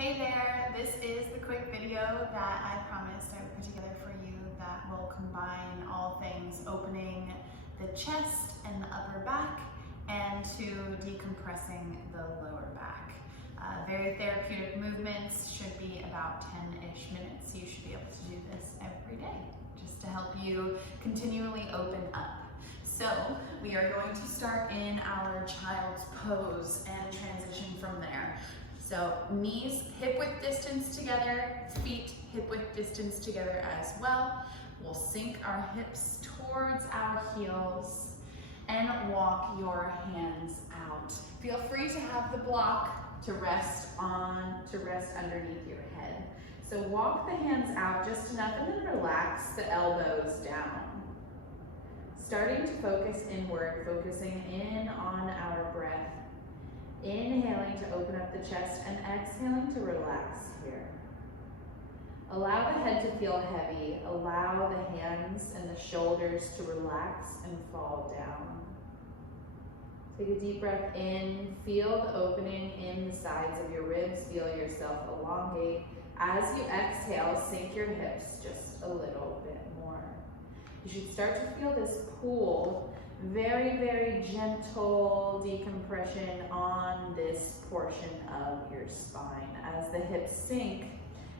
Hey there, this is the quick video that I promised I would put together for you that will combine all things opening the chest and the upper back and to decompressing the lower back. Very therapeutic movements, should be about 10-ish minutes. You should be able to do this every day just to help you continually open up. So we are going to start in our child's pose and transition from there. So knees hip-width distance together, feet hip-width distance together as well. We'll sink our hips towards our heels and walk your hands out. Feel free to have the block to rest underneath your head. So walk the hands out just enough and then relax the elbows down. Starting to focus inward, focusing in on our breath. Inhaling to open up the chest and exhaling to relax here. Allow the head to feel heavy. Allow the hands and the shoulders to relax and fall down. Take a deep breath in. Feel the opening in the sides of your ribs. Feel yourself elongate. As you exhale, sink your hips just a little bit more. You should start to feel this pull. Very, very gentle decompression on this portion of your spine. As the hips sink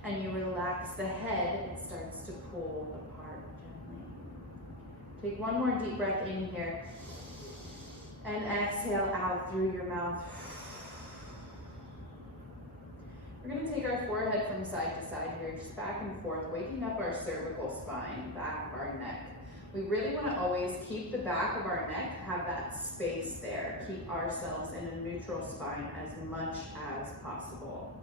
and you relax the head, it starts to pull apart gently. Take one more deep breath in here and exhale out through your mouth. We're going to take our forehead from side to side here, just back and forth, waking up our cervical spine, back of our neck. We really want to always keep the back of our neck, have that space there. Keep ourselves in a neutral spine as much as possible.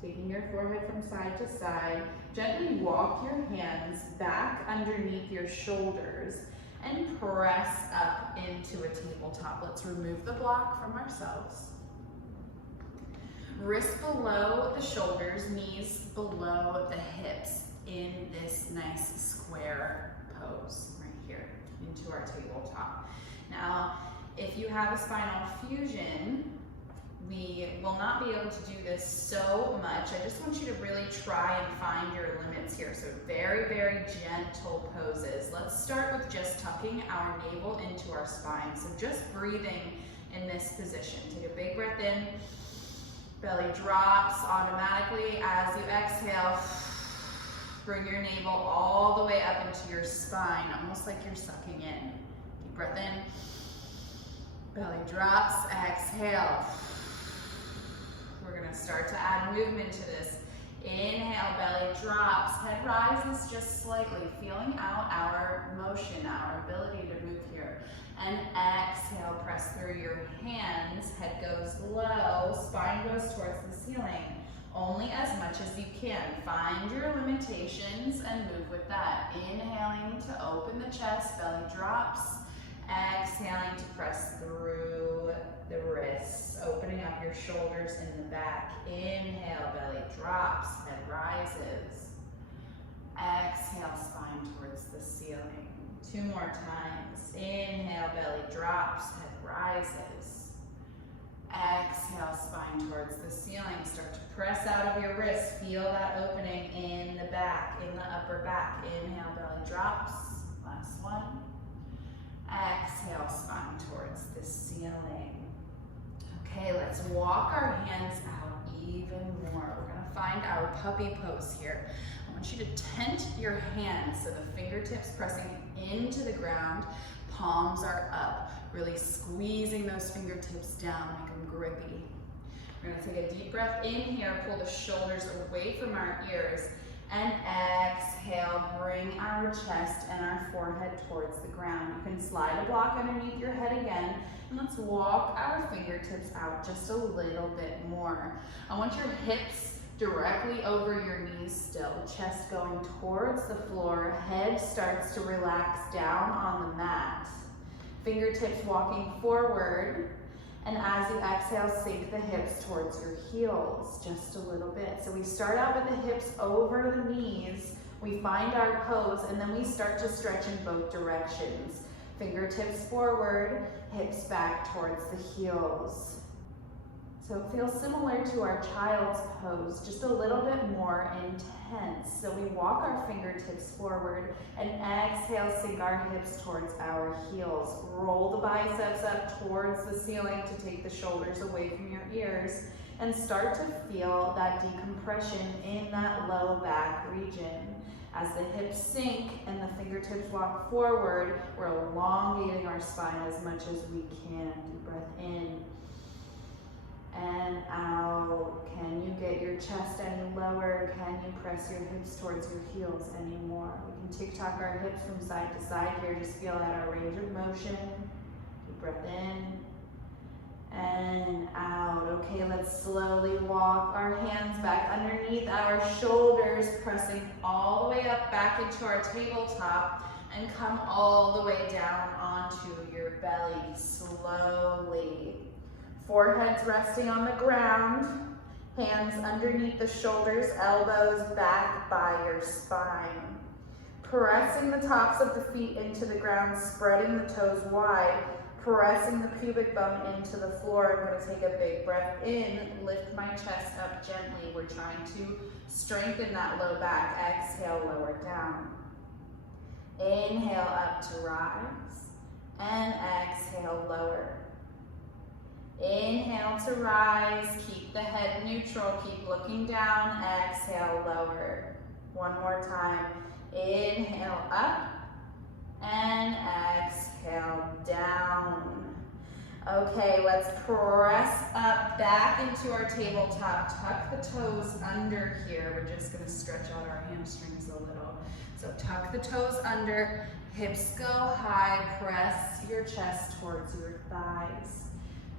Taking your forehead from side to side, gently walk your hands back underneath your shoulders and press up into a tabletop. Let's remove the block from ourselves. Wrists below the shoulders, knees below the hips in this nice square pose right here into our tabletop. Now, if you have a spinal fusion, we will not be able to do this so much. I just want you to really try and find your limits here. So very, very gentle poses. Let's start with just tucking our navel into our spine. So just breathing in this position. Take a big breath in. Belly drops automatically as you exhale. Bring your navel all the way up into your spine, almost like you're sucking in. Deep breath in. Belly drops, exhale. We're gonna start to add movement to this. Inhale, belly drops, head rises just slightly, feeling out our motion, our ability to move here. And exhale, press through your hands, head goes low, spine goes towards the ceiling. Only as much as you can. Find your limitations and move with that. Inhaling to open the chest, belly drops. Exhaling to press through the wrists, opening up your shoulders in the back. Inhale, belly drops, head rises. Exhale, spine towards the ceiling. 2 more times. Inhale, belly drops, head rises. Exhale, spine towards the ceiling. Start to press out of your wrists. Feel that opening in the back, in the upper back. Inhale, belly drops. Last one. Exhale, spine towards the ceiling. Okay, let's walk our hands out even more. We're gonna find our puppy pose here. I want you to tent your hands so the fingertips pressing into the ground, palms are up. Really squeezing those fingertips down, make them grippy. We're gonna take a deep breath in here, pull the shoulders away from our ears, and exhale, bring our chest and our forehead towards the ground. You can slide a block underneath your head again, and let's walk our fingertips out just a little bit more. I want your hips directly over your knees still, chest going towards the floor, head starts to relax down on the mat. Fingertips walking forward, and as you exhale, sink the hips towards your heels just a little bit. So we start out with the hips over the knees, we find our pose, and then we start to stretch in both directions. Fingertips forward, hips back towards the heels. So it feels similar to our child's pose, just a little bit more intense. So we walk our fingertips forward and exhale, sink our hips towards our heels. Roll the biceps up towards the ceiling to take the shoulders away from your ears and start to feel that decompression in that low back region. As the hips sink and the fingertips walk forward, we're elongating our spine as much as we can. Deep breath in and out. Can you get your chest any lower? Can you press your hips towards your heels any more? We can tick-tock our hips from side to side here. Just feel out our range of motion. Deep breath in and out. Okay, let's slowly walk our hands back underneath our shoulders, pressing all the way up back into our tabletop and come all the way down onto your belly slowly. Forehead's resting on the ground, hands underneath the shoulders, elbows back by your spine. Pressing the tops of the feet into the ground, spreading the toes wide, pressing the pubic bone into the floor. I'm going to take a big breath in, lift my chest up gently. We're trying to strengthen that low back. Exhale, lower down. Inhale up to rise, and exhale, lower. Inhale to rise, keep the head neutral, keep looking down, exhale, lower. One more time. Inhale up, and exhale down. Okay, let's press up back into our tabletop. Tuck the toes under here. We're just gonna stretch out our hamstrings a little. So tuck the toes under, hips go high, press your chest towards your thighs.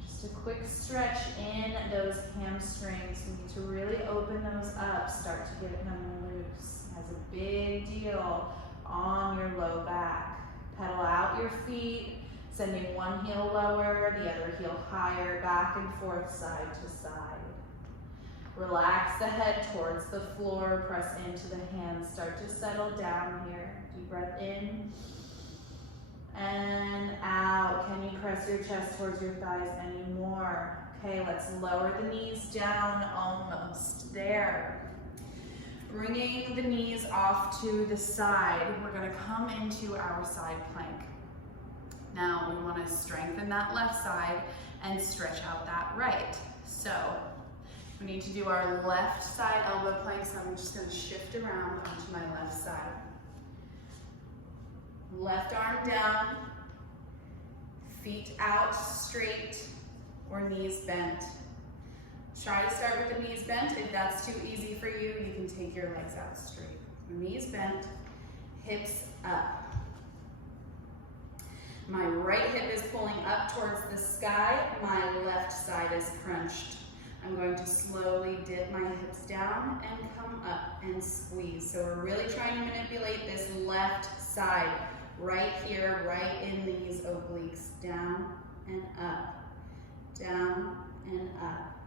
Just a quick stretch in those hamstrings. We need to really open those up, start to get them loose. That's a big deal on your low back. Pedal out your feet, sending one heel lower, the other heel higher, back and forth, side to side. Relax the head towards the floor, press into the hands, start to settle down here. Deep breath in and out. Can you press your chest towards your thighs anymore? Okay, let's lower the knees down, almost there. Bringing the knees off to the side, we're going to come into our side plank. Now we want to strengthen that left side and stretch out that right. So we need to do our left side elbow plank, so I'm just going to shift around onto my left side. Left arm down, feet out straight or knees bent. Try to start with the knees bent. If that's too easy for you, you can take your legs out straight. Knees bent, hips up. My right hip is pulling up towards the sky. My left side is crunched. I'm going to slowly dip my hips down and come up and squeeze. So we're really trying to manipulate this left side right here, right in these obliques. Down and up, down and up.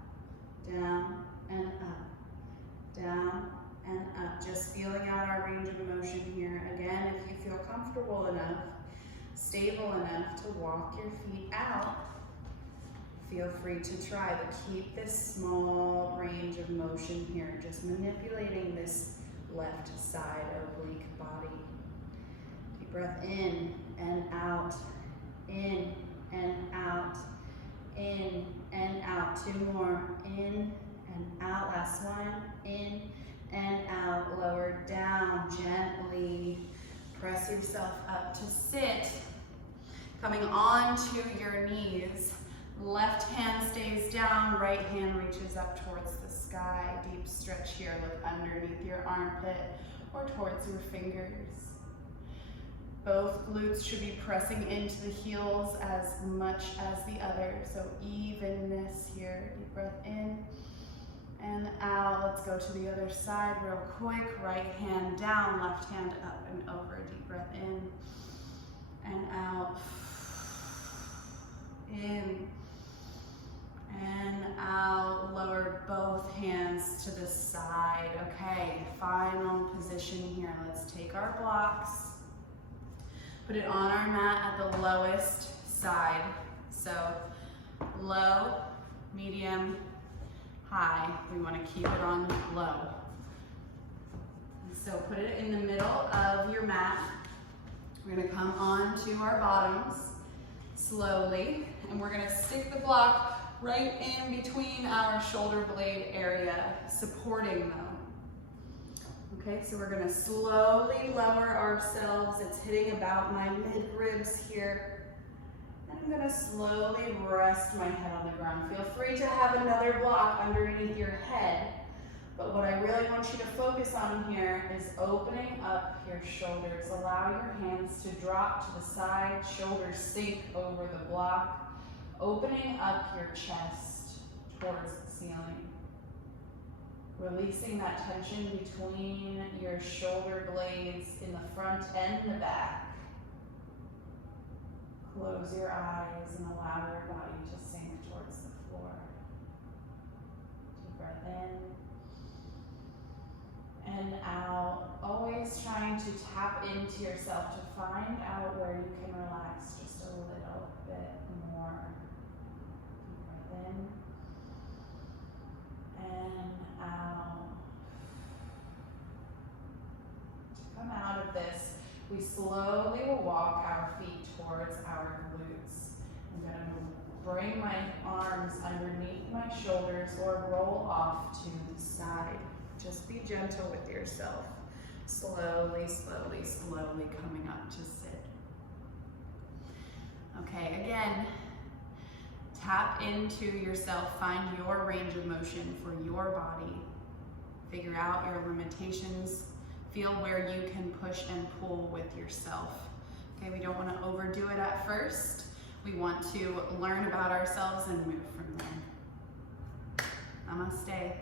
Down and up, down and up. Just feeling out our range of motion here. Again, if you feel comfortable enough, stable enough to walk your feet out, feel free to try, but keep this small range of motion here, just manipulating this left side oblique body. Deep breath in and out, in and out, in and out. Two more, in and out. Last one, in and out. Lower down gently. Press yourself up to sit. Coming onto your knees. Left hand stays down, right hand reaches up towards the sky. Deep stretch here. Look underneath your armpit or towards your fingers. Both glutes should be pressing into the heels as much as the other, so evenness here. Deep breath in and out. Let's go to the other side real quick. Right hand down, left hand up and over. Deep breath in and out. In and out. Lower both hands to the side. Okay, final position here. Let's take our blocks. Put it on our mat at the lowest side. So low, medium, high. We want to keep it on low. So put it in the middle of your mat. We're going to come on to our bottoms slowly, and we're going to stick the block right in between our shoulder blade area, supporting them. Okay, so we're going to slowly lower ourselves. It's hitting about my mid-ribs here. And I'm going to slowly rest my head on the ground. Feel free to have another block underneath your head. But what I really want you to focus on here is opening up your shoulders. Allow your hands to drop to the side, shoulders sink over the block, opening up your chest towards the ceiling. Releasing that tension between your shoulder blades in the front and the back. Close your eyes and allow your body to sink towards the floor. Deep breath in and out, always trying to tap into yourself to find out where you can relax just a little bit more. Deep breath in and out. To come out of this, we slowly will walk our feet towards our glutes. I'm going to bring my arms underneath my shoulders or roll off to the side. Just be gentle with yourself. Slowly, slowly, slowly coming up to sit. Okay, again, tap into yourself. Find your range of motion for your body. Figure out your limitations. Feel where you can push and pull with yourself. Okay, we don't want to overdo it at first. We want to learn about ourselves and move from there. Namaste.